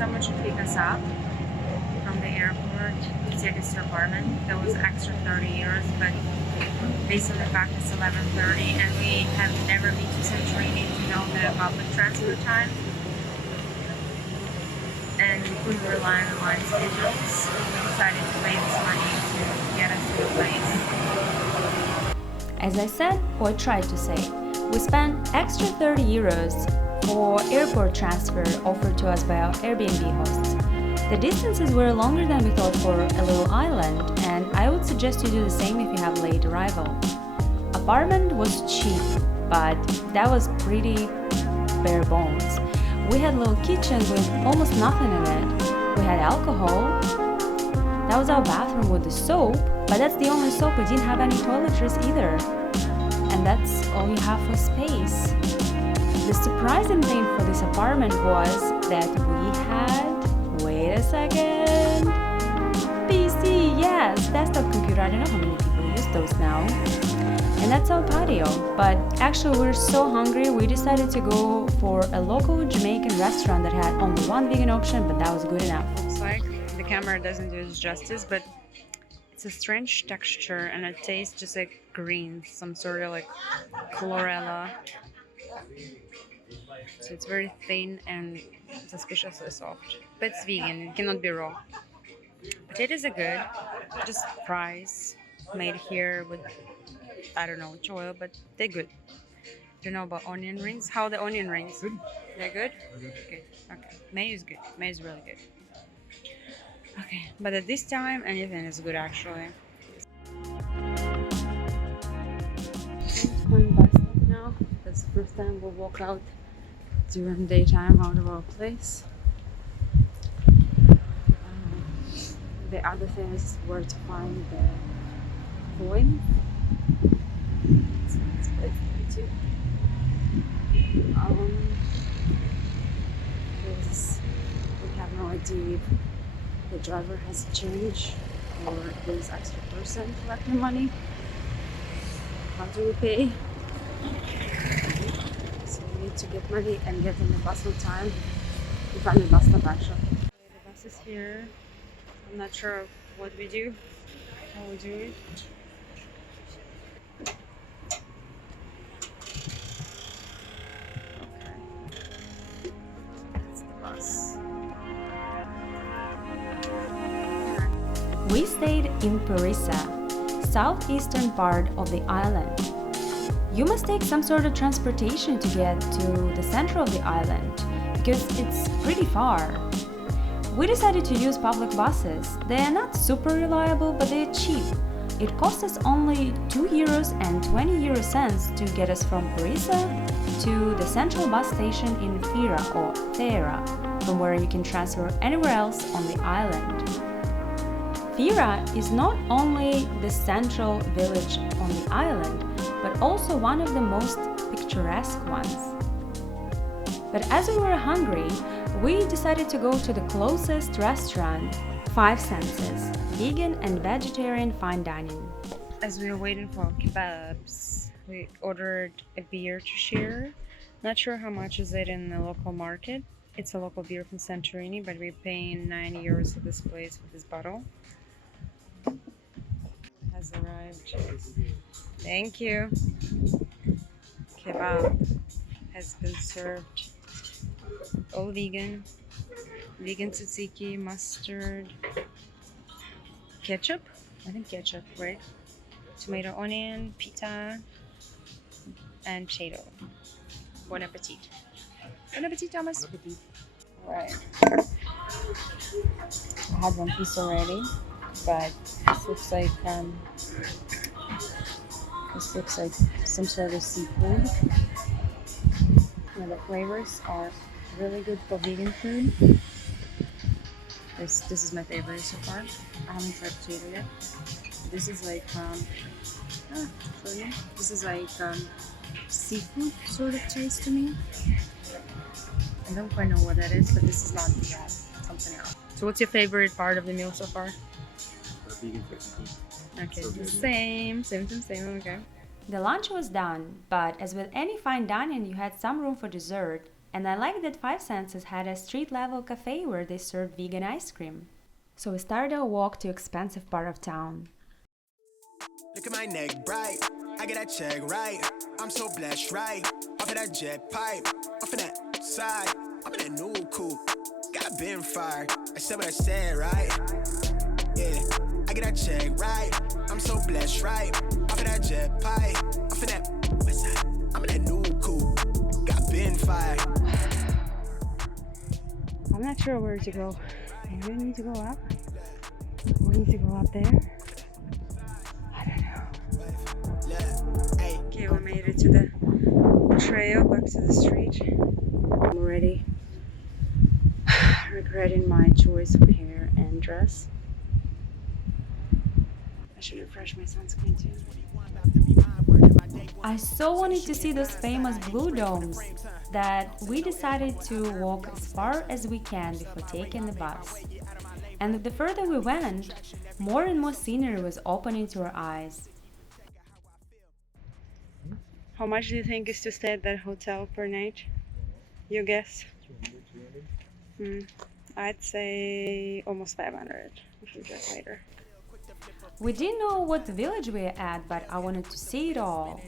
someone should pick us up from the airport to take us to apartment. That was extra 30 euros, but based on the fact it's 11:30 and we have never been to Santorini to know the public transport time, and we couldn't rely on online schedules, we decided to pay this money to get us to the place. As I said, or tried to say, we spent extra 30 euros for airport transfer offered to us by our Airbnb hosts. The distances were longer than we thought for a little island, and I would suggest you do the same if you have late arrival. Apartment was cheap, but that was pretty bare bones. We had little kitchen with almost nothing in it. We had alcohol. That was our bathroom with the soap, but that's the only soap. We didn't have any toiletries either. And that's all you have for space. The surprising thing for this apartment was that we had, wait a second, PC, yes, desktop computer. I don't know how many people use those now. And that's our patio. But actually we're so hungry, we decided to go for a local Jamaican restaurant that had only one vegan option, but that was good enough. Looks like the camera doesn't do it justice, but it's a strange texture and it tastes just like green, some sort of like chlorella. So it's very thin and suspiciously soft, but it's vegan, it cannot be raw. Potatoes are good, just fries made here with, I don't know which oil, but they're good. Don't know about onion rings. How are the onion rings? Good. They're good? Good. Okay. Mayo is good. Mayo is really good. Okay, but at this time, anything is good actually. Going bus stop now. That's the first time we'll walk out during daytime out of our place. The other thing is where to find the coin. It's a nice place to be too. Because we have no idea if the driver has changed or there's extra person collecting money. How do we pay? So we need to get money and get on the bus on time. We find the bus stop actually. The bus is here. I'm not sure what we do, how we do it. Okay. That's the bus. We stayed in Perissa, southeastern part of the island. You must take some sort of transportation to get to the center of the island, because it's pretty far. We decided to use public buses. They are not super reliable, but they are cheap. It cost us only 2 euros and 20 euro cents to get us from Perissa to the central bus station in Fira or Fera, from where you can transfer anywhere else on the island. Fira is not only the central village on the island, but also one of the most picturesque ones. But as we were hungry, we decided to go to the closest restaurant, 5 Senses, vegan and vegetarian fine dining. As we were waiting for kebabs, we ordered a beer to share. Not sure how much is it in the local market. It's a local beer from Santorini, but we're paying 9 euros for this place for this bottle. It has arrived. Thank you. Kebab has been served. All vegan. Vegan tzatziki, mustard, ketchup. I think ketchup, right? Tomato, onion, pita, and potato. Bon appetit. Bon appetit, Thomas. Right. I had one piece already, but this looks like some sort of seafood. Yeah, the flavors are really good for vegan food. This is my favorite so far. I haven't tried potato yet. This is like this is like seafood sort of taste to me. I don't quite know what that is, but this is not that. Something else. So what's your favorite part of the meal so far? Vegan food. Okay, So same, okay. The lunch was done, but as with any fine dining, you had some room for dessert. And I liked that Five Senses had a street-level cafe where they served vegan ice cream. So we started our walk to expensive part of town. Look at my neck bright, I get that check right. I'm so blessed, right? Off of that jet pipe, off of that side. I'm in that new coupe, got been fired. I said what I said, right? Yeah, I get that check right. I'm so blessed, right? Off of that jet pipe, off of that west side. I'm in that new coupe, got been fired. I'm not sure where to go. Maybe we need to go up. We need to go up there. I don't know. Okay, we made it to the trail, back to the street. I'm already regretting my choice of hair and dress. I should refresh my sunscreen too. I so wanted to see those famous blue domes that we decided to walk as far as we can before taking the bus. And the further we went, more and more scenery was opening to our eyes. How much do you think is to stay at that hotel per night? You guess? I'd say almost 500. We should check later. We didn't know what village we were at, but I wanted to see it all.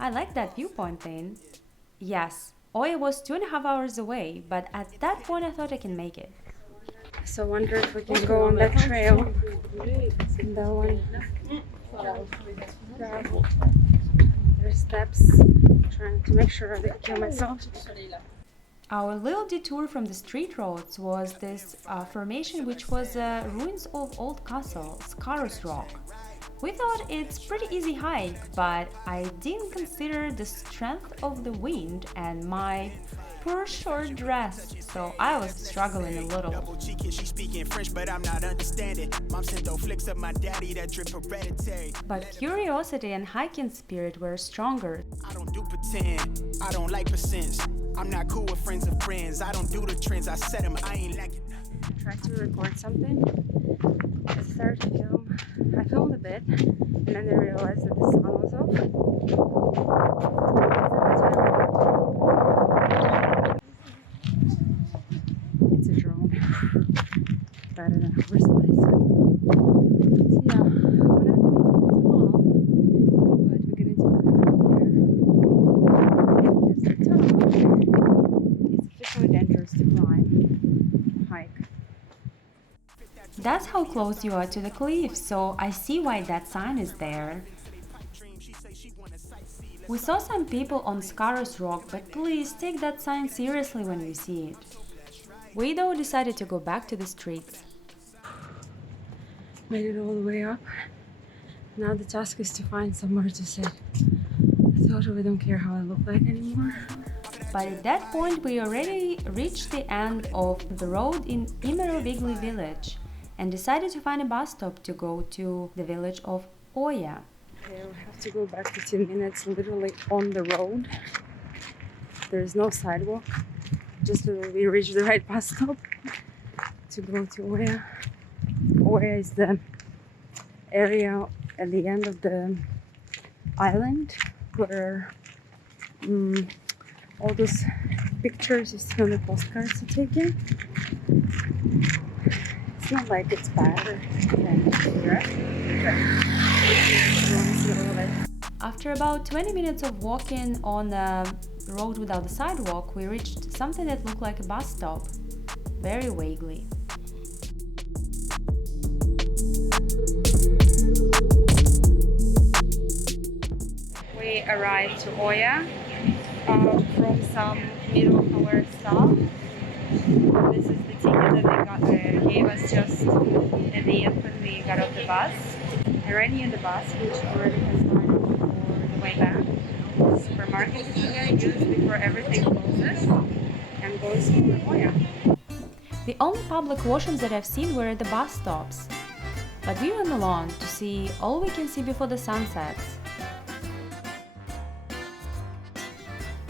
I like that viewpoint thing. Yes, Oya was 2.5 hours away, but at that point I thought I can make it. So I wonder if we can go on that trail. That one. There's steps. Trying to make sure I didn't kill myself. Our little detour from the street roads was this formation which was ruins of old castle, Scarus Rock. We thought it's pretty easy hike, but I didn't consider the strength of the wind and my poor short dress, so I was struggling a little. But curiosity and hiking spirit were stronger. I don't do pretend, I don't like percents. I'm not cool with friends of friends. I don't do the trends, I set them, I ain't like it. I tried to record something. I started to film. I filmed a bit, and then I realized that the sun was off. It's a drone. Better than a horse slice. So yeah, we're not going to do the top, but we're going to do it there. Because the top is officially dangerous to climb, hike. That's how close you are to the cliff, so I see why that sign is there. We saw some people on Scarus Rock, but please take that sign seriously when you see it. We though decided to go back to the streets. Made it all the way up. Now the task is to find somewhere to sit. I totally don't care how I look like anymore. But at that point we already reached the end of the road in Imerovigli village and decided to find a bus stop to go to the village of Oya. Okay, we have to go back 15 minutes literally on the road. There's no sidewalk. Just till we reach the right bus stop to go to Oya. Oya is the area at the end of the island where all those pictures you see on the postcards are taken. It's not like it's bad or anything, right? After about 20 minutes of walking on a road without a sidewalk, we reached something that looked like a bus stop, very vaguely. We arrived to Oya from some middle-color stop. This is the ticket that they gave us just at the end when we got off the bus. Already in the bus, which already has lined up for the way back. The supermarket is here used before everything closes and goes to Oya. The only public washrooms that I've seen were at the bus stops. But we went along to see all we can see before the sun sets.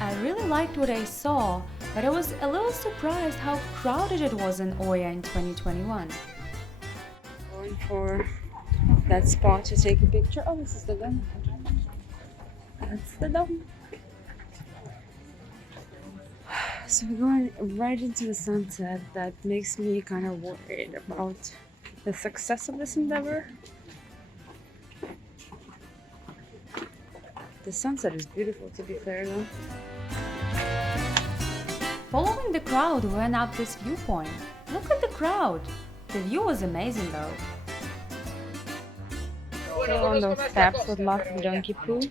I really liked what I saw, but I was a little surprised how crowded it was in Oya in 2021. Going for that spot to take a picture. Oh, this is the dome. That's the dome. So we're going right into the sunset. That makes me kind of worried about the success of this endeavor. The sunset is beautiful, to be fair, though. Following the crowd, we went up this viewpoint. Look at the crowd! The view was amazing though. Still on those steps with lots of donkey poo.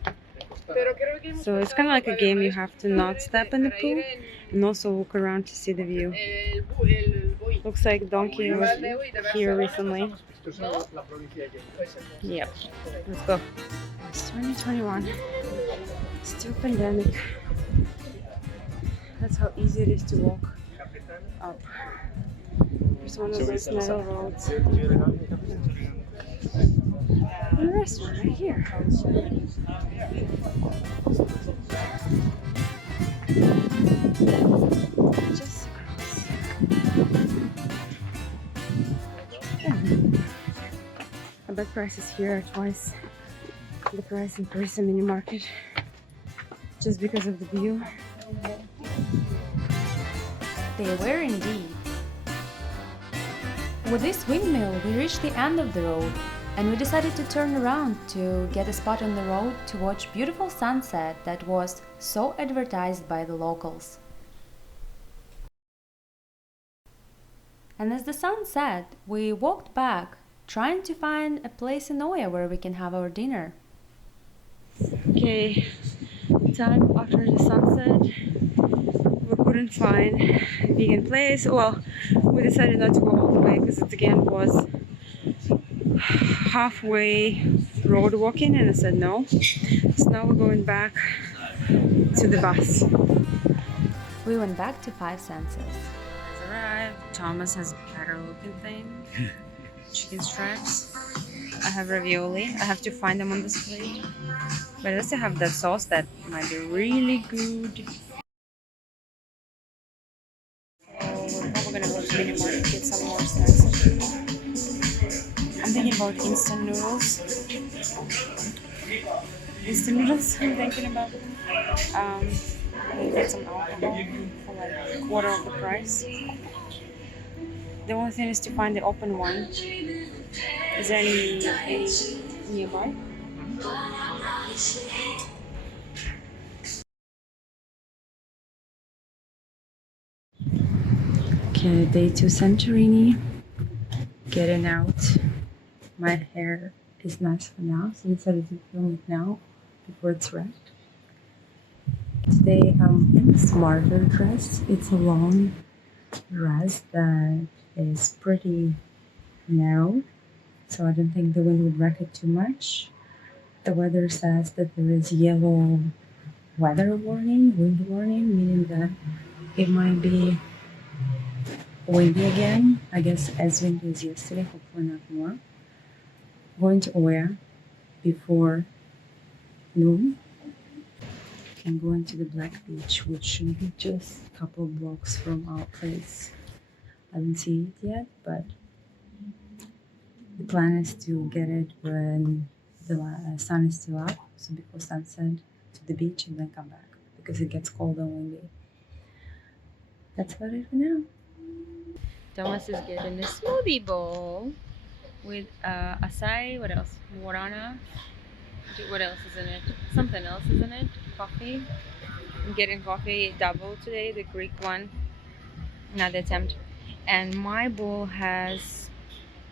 So it's kind of like a game. You have to not step in the poo and also look around to see the view. Looks like donkey was here recently. Yep. Let's go. It's 2021. Still pandemic. That's how easy it is to walk up. There's one of those metal roads. And a restaurant right here. Just across. I bet prices here are twice the price in Perissa mini market, just because of the view. They were indeed. With this windmill, we reached the end of the road, and we decided to turn around to get a spot on the road to watch beautiful sunset that was so advertised by the locals. And as the sun set, we walked back, trying to find a place in Oya where we can have our dinner. Okay, time after the sunset. We couldn't find a vegan place. Well, we decided not to go all the way because it again was halfway road walking, and I said no. So now we're going back to the bus. We went back to Five Senses. Has arrived. Thomas has a better looking thing. Chicken strips. I have ravioli. I have to find them on this plate. But I also have that sauce that might be really good. So we're probably gonna go to mini market and get some more snacks. I'm thinking about instant noodles. Instant noodles I'm thinking about. We'll get some alcohol for like a quarter of the price. The only thing is to find the open one. Is there any nearby? Okay, day 2 Santorini. Getting out. My hair is nice for now, so I decided to film it now before it's wet. Today I'm in a smarter dress. It's a long dress that is pretty narrow, so I don't think the wind would wreck it too much. The weather says that there is yellow weather warning, wind warning, meaning that it might be windy again. I guess as windy as yesterday, hopefully not more. Going to Oya before noon and going to the Black Beach, which should be just a couple blocks from our place. I haven't seen it yet, but the plan is to get it when the sun is still up, so before sunset, to the beach and then come back because it gets cold and windy. That's about it for now. Thomas is getting a smoothie bowl with acai. What else? Guarana. What else is in it? Something else is in it. Coffee. I'm getting coffee double today, the Greek one. Another attempt. And my bowl has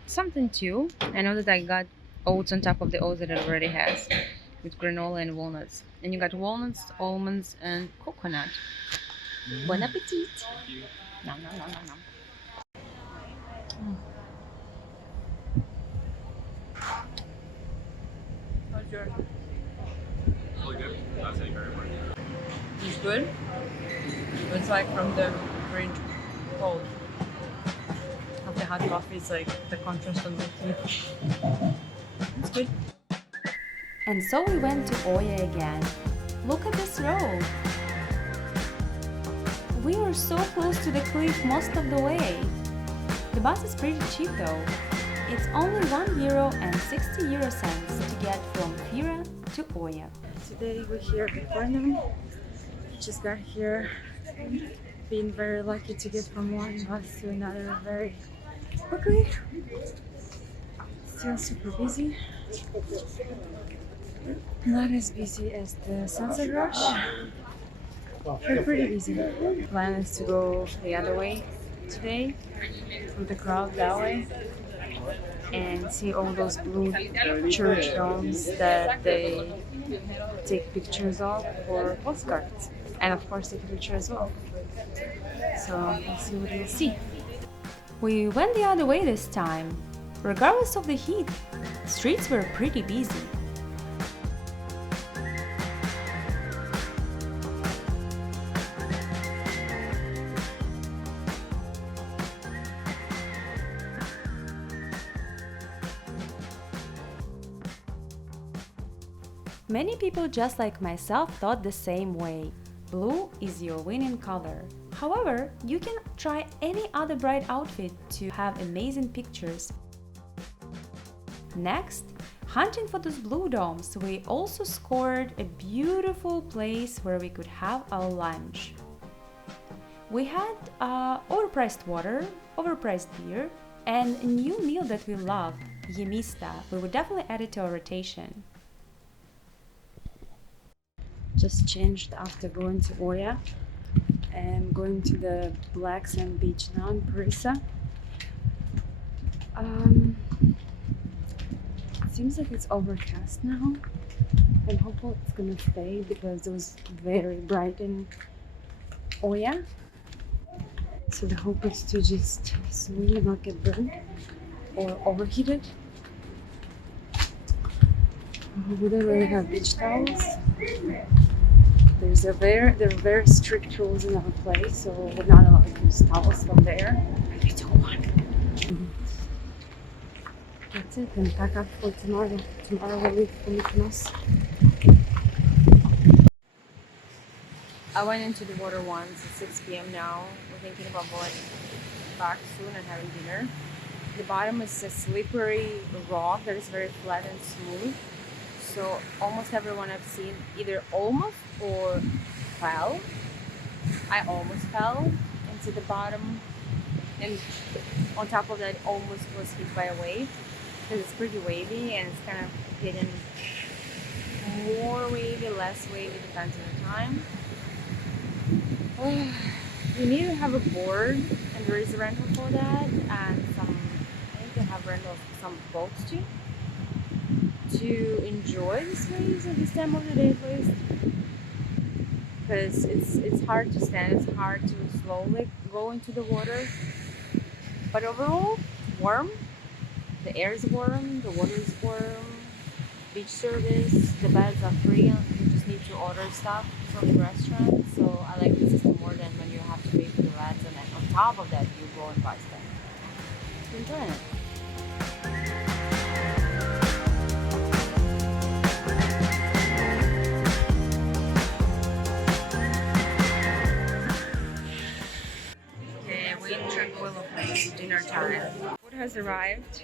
something too. I know that I got oats on top of the oats that it already has, with granola and walnuts. And you got walnuts, almonds, and coconut. Bon appetit! Nom nom nom nom nom. How's yours? Really good. I'll take very much. It's good. It's like from the fridge cold. Of the hot coffee, it's like the contrast on the teeth. It's good. And so we went to Oya again. Look at this road. We were so close to the cliff most of the way. The bus is pretty cheap though. It's only €1.60 to get from Fira to Oya. Today we're here before noon. Just got here been very lucky to get from one bus to another very quickly. Still super busy. Not as busy as the sunset rush, but pretty busy. Plan is to go the other way today, with the crowd that way, and see all those blue church domes that they take pictures of for postcards, and of course take a picture as well. So we'll see what we'll see. We went the other way this time. Regardless of the heat, streets were pretty busy. Many people just like myself thought the same way. Blue is your winning color. However, you can try any other bright outfit to have amazing pictures. Next, hunting for those blue domes, we also scored a beautiful place where we could have our lunch. We had overpriced water, overpriced beer, and a new meal that we love, yemista. We would definitely add it to our rotation. Just changed after going to Oya. I'm going to the black sand beach now in Perissa. It seems like it's overcast now. I'm hopeful it's gonna stay because it was very bright in Oya. So the hope is to just swim and not get burned or overheated. We don't really have beach towels. There are very strict rules in our place, so we're not allowed to use towels from there. I don't want. That's it, and pack up for tomorrow. Tomorrow we'll leave for Mykonos. I went into the water once at 6 p.m. now. We're thinking about going back soon and having dinner. The bottom is a slippery rock that is very flat and smooth. So almost everyone I've seen either almost or fell. I almost fell into the bottom, and on top of that almost was hit by a wave because it's pretty wavy and it's kind of getting more wavy, less wavy, depends on the time. You need to have a board, and there is a rental for that, and I think they have rental for some boats too, to enjoy these waves at this time of the day, at least, because it's hard to stand, it's hard to slowly go into the water, but overall warm. The air is warm, the water is warm, beach service, the beds are free, you just need to order stuff from the restaurant. So I like the system more than when you have to pay for the beds, and then on top of that you go and buy stuff. Enjoy it. Dinner time. Food has arrived.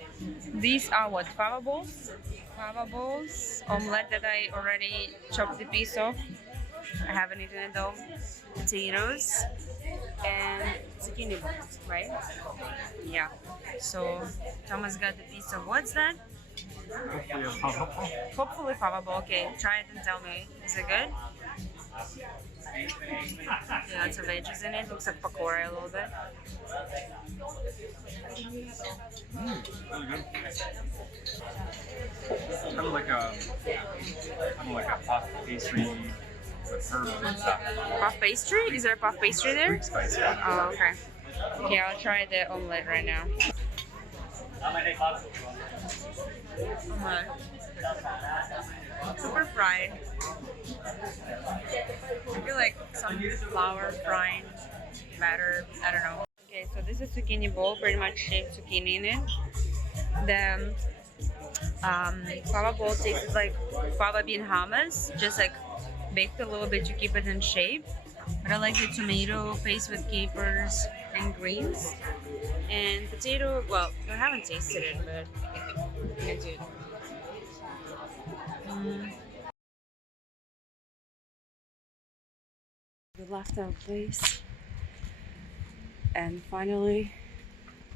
These are what? Fava balls? Fava balls. Omelette that I already chopped the piece off. I haven't eaten it though. Potatoes and zucchini balls, right? Yeah. So Thomas got the piece of what's that? Hopefully fava ball. Okay, try it and tell me. Is it good? Yeah, lots of veggies in it. Looks like pakora a little bit. Really good. Kind of like a puff pastry with herbs and stuff. Puff pastry? Is there a puff pastry there? Greek spice. Yeah. Oh, okay. Okay, I'll try the omelette right now. Omelette. Super fried. I feel like some flour frying batter. I don't know. Okay, so this is zucchini bowl, pretty much shaved zucchini in it. The fava bowl tastes like fava bean hummus, just like baked a little bit to keep it in shape. But I like the tomato paste with capers and greens. And potato, well, I haven't tasted it, but I'm gonna do it. We left our place And finally,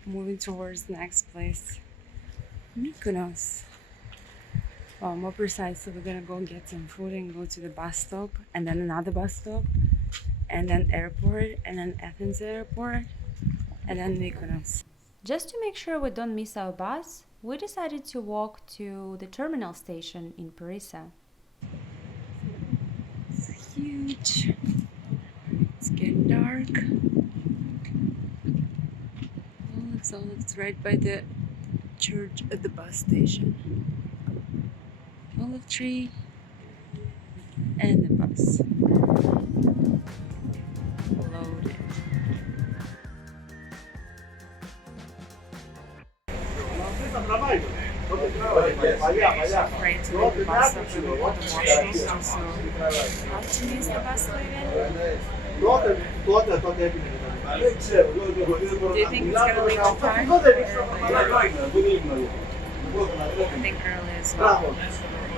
moving towards the next place, Mykonos. Well, more precisely, we're gonna go and get some food and go to the bus stop, and then another bus stop, and then airport, and then Athens airport, and then Mykonos. Just to make sure we don't miss our bus, we decided to walk to the terminal station in Perissa. It's huge. It's getting dark. Oh, it's right by the church at the bus station. Olive tree and the bus. Loaded. Afraid to leave the bus stop to go to the washroom, so not to miss the bus leaving. Do you think it's gonna leave on time? I think early as well.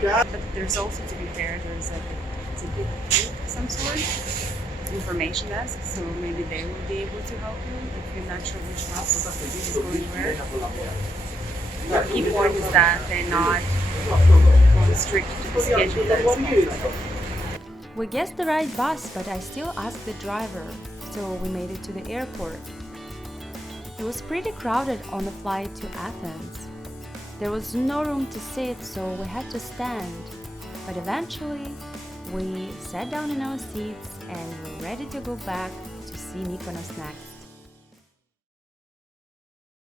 But there's also, to be fair, there's like a ticket of some sort, information desk, so maybe they will be able to help you if you're not sure which bus is going where. The key point is that they're not going strict to the schedule that it's called. We guessed the right bus, but I still asked the driver, so we made it to the airport. It was pretty crowded on the flight to Athens. There was no room to sit, so we had to stand. But eventually, we sat down in our seats and were ready to go back to see Mykonos next.